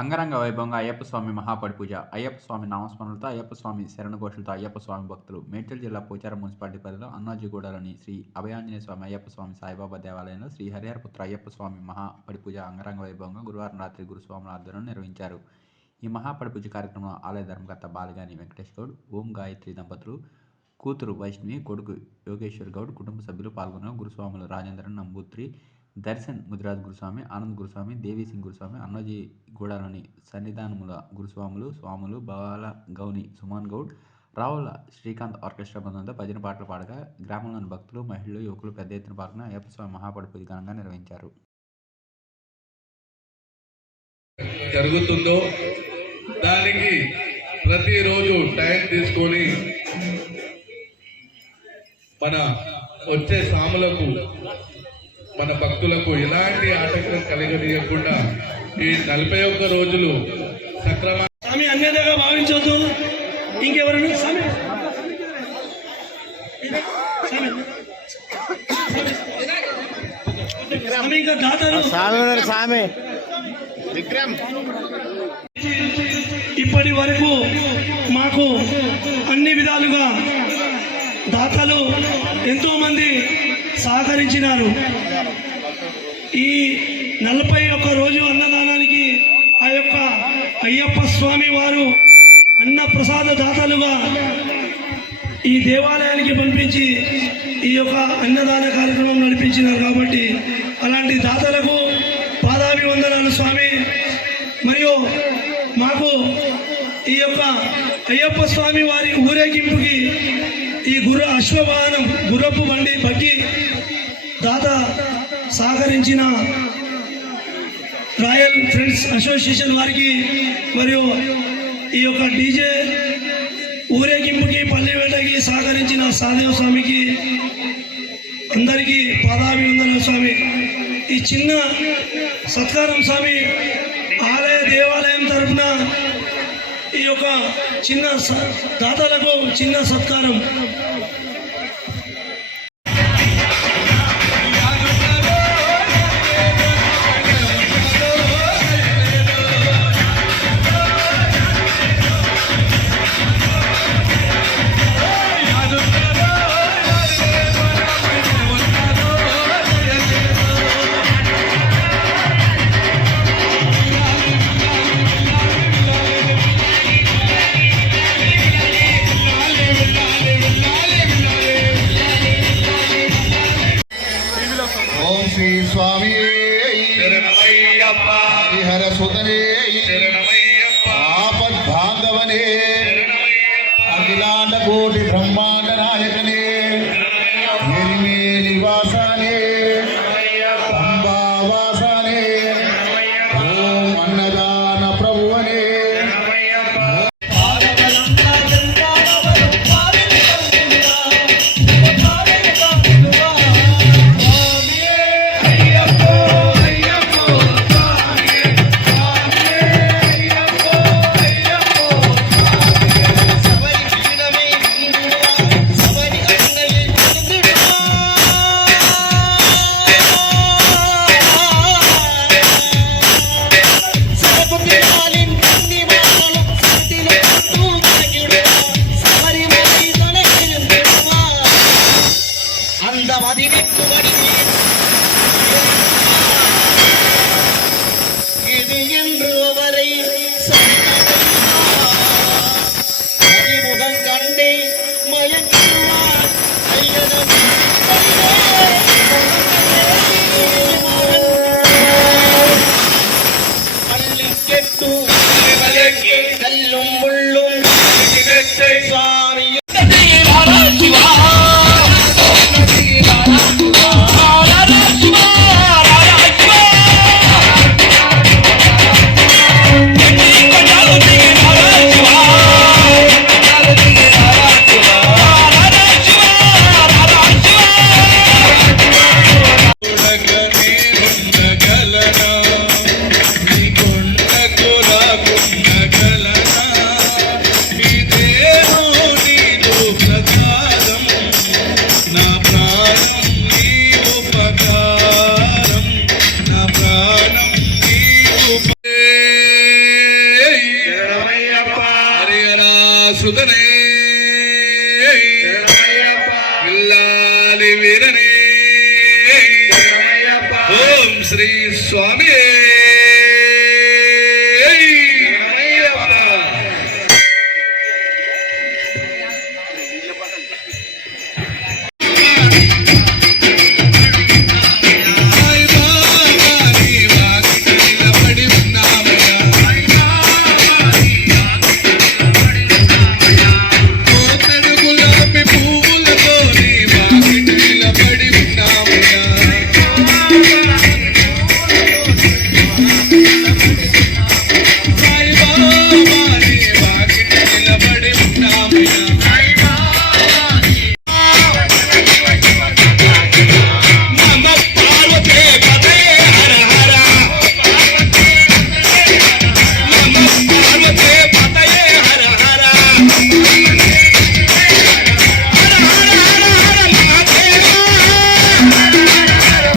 అంగరంగ వైభవంగా అయ్యప్ప స్వామి మహాపడి పూజ. అయ్యప్ప స్వామి నామస్మరణలతో, అయ్యప్ప స్వామి శరణఘోషలతో అయ్యప్ప స్వామి భక్తులు. మేడ్చల్ జిల్లా పోచారం మున్సిపాలిటీ పరిధిలో అన్నాజీగూడలోని శ్రీ అభయాంజనేయ స్వామి అయ్యప్ప స్వామి సాయిబాబా దేవాలయంలో శ్రీ హరిహరపుత్ర అయ్యప్ప స్వామి మహాపడి పూజ అంగరంగ వైభవంగా గురువారం రాత్రి గురుస్వాముల ఆధ్వర్యంలో నిర్వహించారు. ఈ మహాపడి పూజ కార్యక్రమంలో ఆలయ ధర్మకర్త బాలగాని వెంకటేష్ గౌడ్, ఓం గాయత్రి దంపతులు, కూతురు వైష్ణవి, కొడుకు యోగేశ్వర్ గౌడ్ కుటుంబ సభ్యులు పాల్గొన్న గురుస్వాములు రాజేంద్రన్ నంబూత్రి, దర్శన్ ముదిరాజ్ గురుస్వామి, ఆనంద్ గురుస్వామి, దేవీసింగ్ గురుస్వామి, అన్నోజీగూడలోని సన్నిధానముల గురుస్వాములు, స్వాములు బాల గౌని సుమాన్ గౌడ్, రావుల శ్రీకాంత్ ఆర్కెస్ట్రా బృందంతో భజన పాటలు పాడగా గ్రామంలోని భక్తులు, మహిళలు, యువకులు పెద్ద ఎత్తున పాల్గొని అయ్యప్ప స్వామి మహాపడి పూజ ఘనంగా నిర్వహించారు. జరుగుతుందో దానికి ప్రతిరోజు టైం తీసుకొని మన వచ్చే సాములకు, మన భక్తులకు ఎలాంటి ఆటంకం కలిగనీయకుండా ఈ 41 రోజులు సక్రమంగా స్వామి అన్యతగా భావించవద్దు. ఇంకెవరైనా స్వామి ఇంకా దాతలు స్వామి ఇప్పటి వరకు మాకు అన్ని విధాలుగా దాతలు ఎంతో మంది సహకరించినారు. ఈ 41 రోజు అన్నదానానికి ఆ యొక్క అయ్యప్ప స్వామి వారు అన్న ప్రసాద దాతలుగా ఈ దేవాలయానికి పంపించి ఈ యొక్క అన్నదాన కార్యక్రమం నడిపించినారు. కాబట్టి అలాంటి దాతలకు పాదాభివందనాలు స్వామి. మరియు మాకు ఈ యొక్క అయ్యప్ప స్వామి వారి ఊరేగింపుకి ఈ అశ్వవాహనం గుర్రపు బండి బగ్గి దాత సహకరించిన రాయల్ ఫ్రెండ్స్ అసోసియేషన్ వారికి, మరియు ఈ యొక్క డీజే ఊరేగింపుకి పల్లివేటకి సహకరించిన సాదేవ స్వామికి అందరికీ పాదాభివందనాలు స్వామి. ఈ చిన్న సత్కారం స్వామి ఆలయ దేవాలయం తరఫున ఈ యొక్క చిన్న దాతలకు చిన్న సత్కారం. శ్రీ స్వామి హరిహర సుతనే ఆపద్బాంధవనే అఖిలాండ కోటి బ్రహ్మాండ నాయకనే ఎరిమే నివాసానే అంబావాసానే ఓం అన్నదాన ప్రభువనే Swami బలి వీరనే ఓం శ్రీ స్వామి